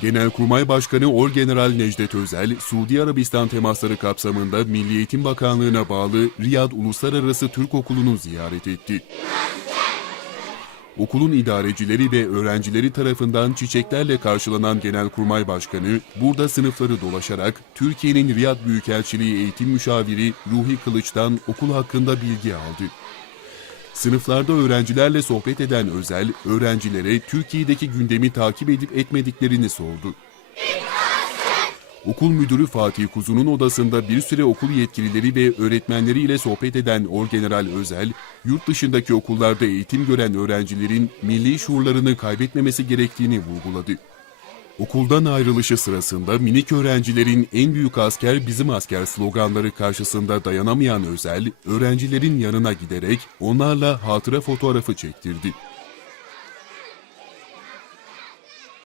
Genelkurmay Başkanı Orgeneral Necdet Özel, Suudi Arabistan temasları kapsamında Milli Eğitim Bakanlığı'na bağlı Riyad Uluslararası Türk Okulu'nu ziyaret etti. Okulun idarecileri ve öğrencileri tarafından çiçeklerle karşılanan Genelkurmay Başkanı, burada sınıfları dolaşarak Türkiye'nin Riyad Büyükelçiliği Eğitim Müşaviri Ruhi Kılıç'tan okul hakkında bilgi aldı. Sınıflarda öğrencilerle sohbet eden Özel, öğrencilere Türkiye'deki gündemi takip edip etmediklerini sordu. Okul müdürü Fatih Kuzu'nun odasında bir süre okul yetkilileri ve öğretmenleri ile sohbet eden Orgeneral Özel, yurt dışındaki okullarda eğitim gören öğrencilerin milli şuurlarını kaybetmemesi gerektiğini vurguladı. Okuldan ayrılışı sırasında minik öğrencilerin en büyük asker bizim asker sloganları karşısında dayanamayan Özel, öğrencilerin yanına giderek onlarla hatıra fotoğrafı çektirdi.